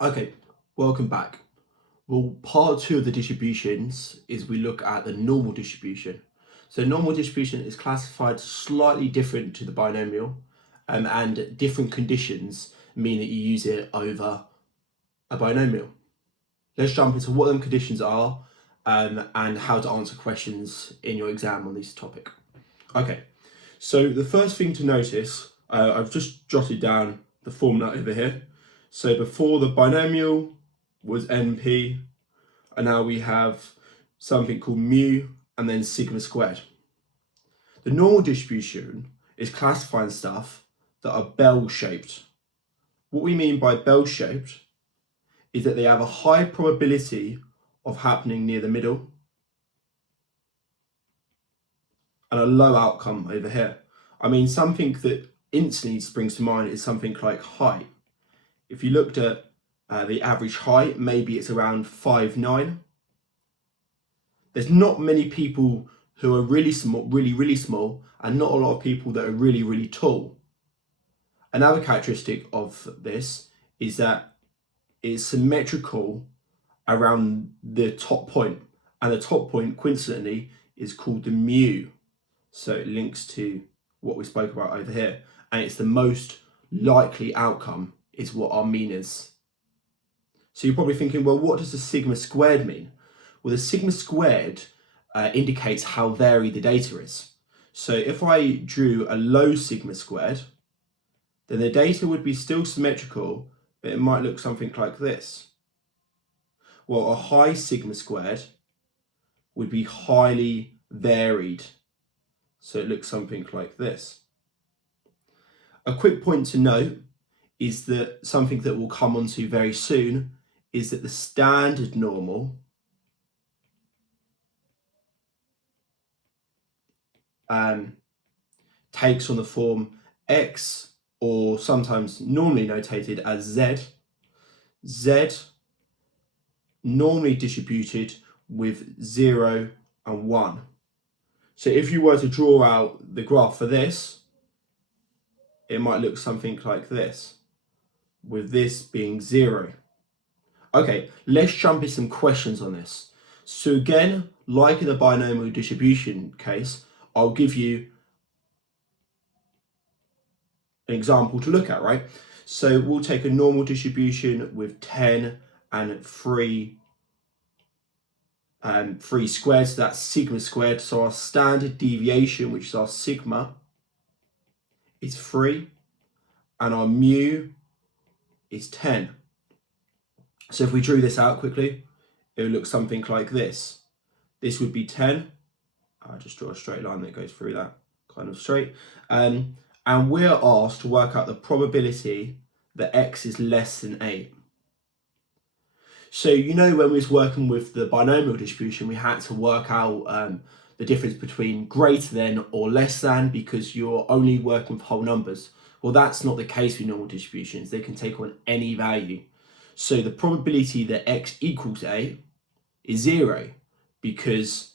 Okay, welcome back. Well, part two of the distributions is we look at the normal distribution. So normal distribution is classified slightly different to the binomial, and different conditions mean that you use it over a binomial. Let's jump into what them conditions are, and how to answer questions in your exam on this topic. Okay, so the first thing to notice, I've just jotted down the formula over here. So before the binomial was NP, and now we have something called mu and then sigma squared. The normal distribution is classifying stuff that are bell-shaped. What we mean by bell-shaped is that they have a high probability of happening near the middle and a low outcome over here. I mean, something that instantly springs to mind is something like height. If you looked at the average height, maybe it's around 5'9". There's not many people who are really small, really small, and not a lot of people that are really tall. Another characteristic of this is that it's symmetrical around the top point, and the top point, coincidentally, is called the mu. So it links to what we spoke about over here, and it's the most likely outcome is what our mean is. So you're probably thinking, well, what does the sigma squared mean? Well, the sigma squared indicates how varied the data is. So if I drew a low sigma squared, then the data would be still symmetrical, but it might look something like this. Well, a high sigma squared would be highly varied. So it looks something like this. A quick point to note is that something that we'll come on to very soon is that the standard normal takes on the form x, or sometimes normally notated as z. Z normally distributed with 0 and 1. So if you were to draw out the graph for this, it might look something like this, with this being 0. Okay, let's jump into some questions on this. So again, like in the binomial distribution case, I'll give you an example to look at, right? So we'll take a normal distribution with 10 and 3 squared, so that's sigma squared. So our standard deviation, which is our sigma, is 3, and our mu is 10. So if we drew this out quickly, it would look something like this. This would be 10. I'll just draw a straight line that goes through that, kind of straight. And we're asked to work out the probability that x is less than 8. So when we was working with the binomial distribution, we had to work out the difference between greater than or less than, because you're only working with whole numbers. Well, that's not the case with normal distributions. They can take on any value. So the probability that x equals 8 is 0, because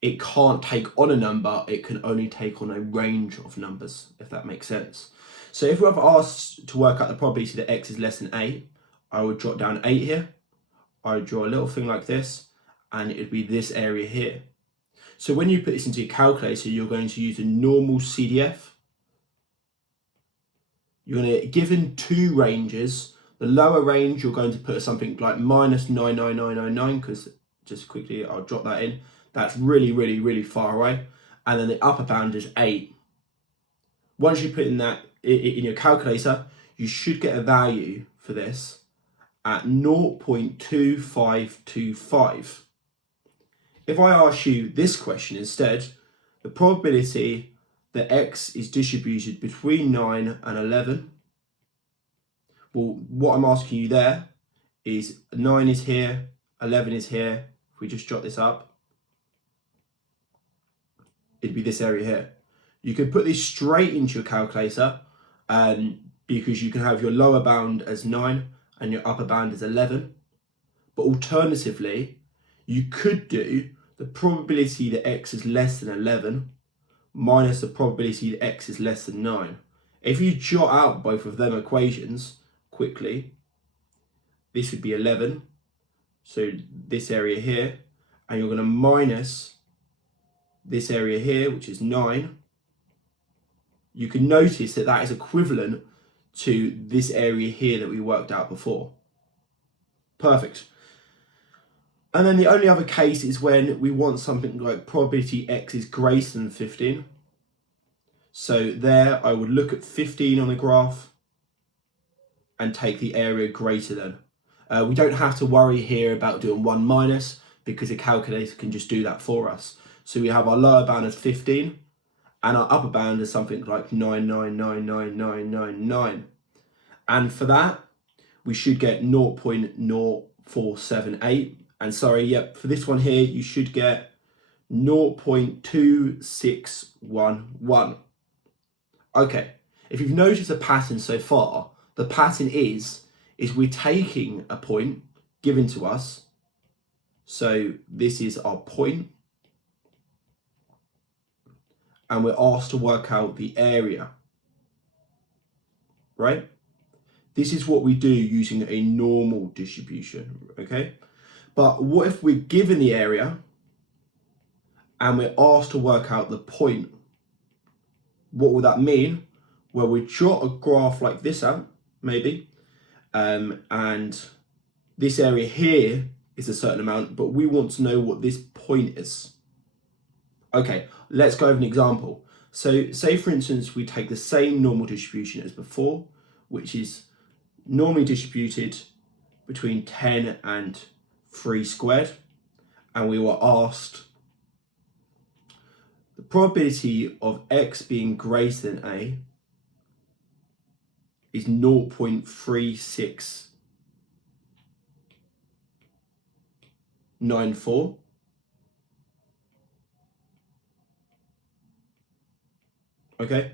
it can't take on a number, it can only take on a range of numbers, if that makes sense. So if we were asked to work out the probability that x is less than 8, I would jot down 8 here. I would draw a little thing like this, and it would be this area here. So when you put this into your calculator, you're going to use a normal CDF. You're going to get given two ranges. The lower range, you're going to put something like minus 99999, because just quickly, I'll drop that in. That's really far away. And then the upper bound is 8. Once you put in that in your calculator, you should get a value for this at 0.2525. If I ask you this question instead, the probability that x is distributed between 9 and 11, well, what I'm asking you there is 9 is here, 11 is here. If we just jot this up, it'd be this area here. You could put this straight into your calculator, because you can have your lower bound as 9 and your upper bound as 11. But alternatively, you could do the probability that x is less than 11 minus the probability that x is less than 9. If you jot out both of them equations quickly, this would be 11. So this area here, and you're going to minus this area here, which is 9. You can notice that that is equivalent to this area here that we worked out before. Perfect. And then the only other case is when we want something like probability x is greater than 15. So there I would look at 15 on the graph and take the area greater than. We don't have to worry here about doing 1 minus because the calculator can just do that for us. So we have our lower bound as 15 and our upper bound is something like 9999999. And for that, we should get 0.0478. And sorry, yep, for this one here, you should get 0.2611. Okay, if you've noticed a pattern so far, the pattern is we're taking a point given to us. So this is our point. And we're asked to work out the area, right? This is what we do using a normal distribution, okay? But what if we're given the area and we're asked to work out the point? What would that mean? Well, we jot a graph like this out, maybe, and this area here is a certain amount, but we want to know what this point is. Okay, let's go over an example. So say, for instance, we take the same normal distribution as before, which is normally distributed between 10 and 3 squared, and we were asked the probability of x being greater than a is 0.3694. Okay,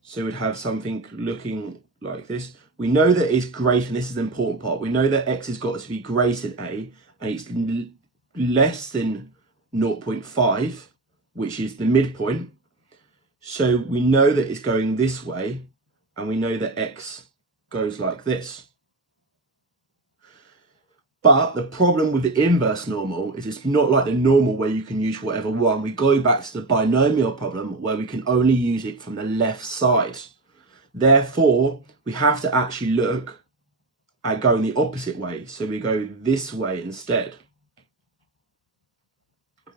so we'd have something looking like this. We know that it's greater, and this is the important part. We know that x has got to be greater than a, and it's less than 0.5, which is the midpoint. So we know that it's going this way, and we know that x goes like this. But the problem with the inverse normal is it's not like the normal where you can use whatever one. We go back to the binomial problem where we can only use it from the left side. Therefore, we have to actually look at going the opposite way. So we go this way instead.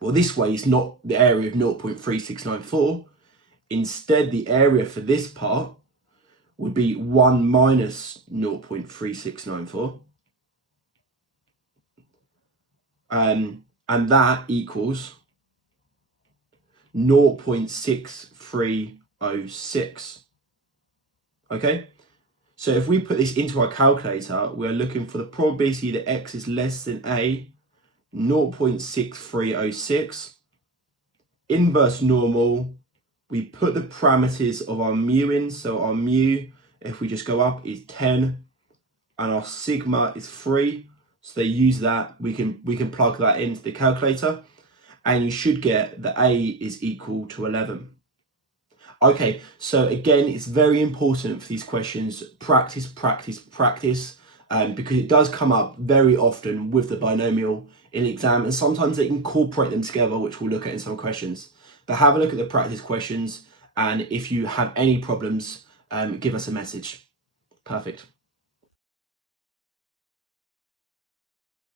Well, this way is not the area of 0.3694. Instead, the area for this part would be 1 minus 0.3694. And that equals 0.6306. Okay, so if we put this into our calculator, we're looking for the probability that x is less than a, 0.6306. Inverse normal, we put the parameters of our mu in. So our mu, if we just go up, is 10, and our sigma is 3. So they use that, we can plug that into the calculator, and you should get that a is equal to 11. Okay, so again, it's very important for these questions, practice, practice, practice, because it does come up very often with the binomial in the exam, and sometimes they incorporate them together, which we'll look at in some questions. But have a look at the practice questions, and if you have any problems, give us a message. Perfect.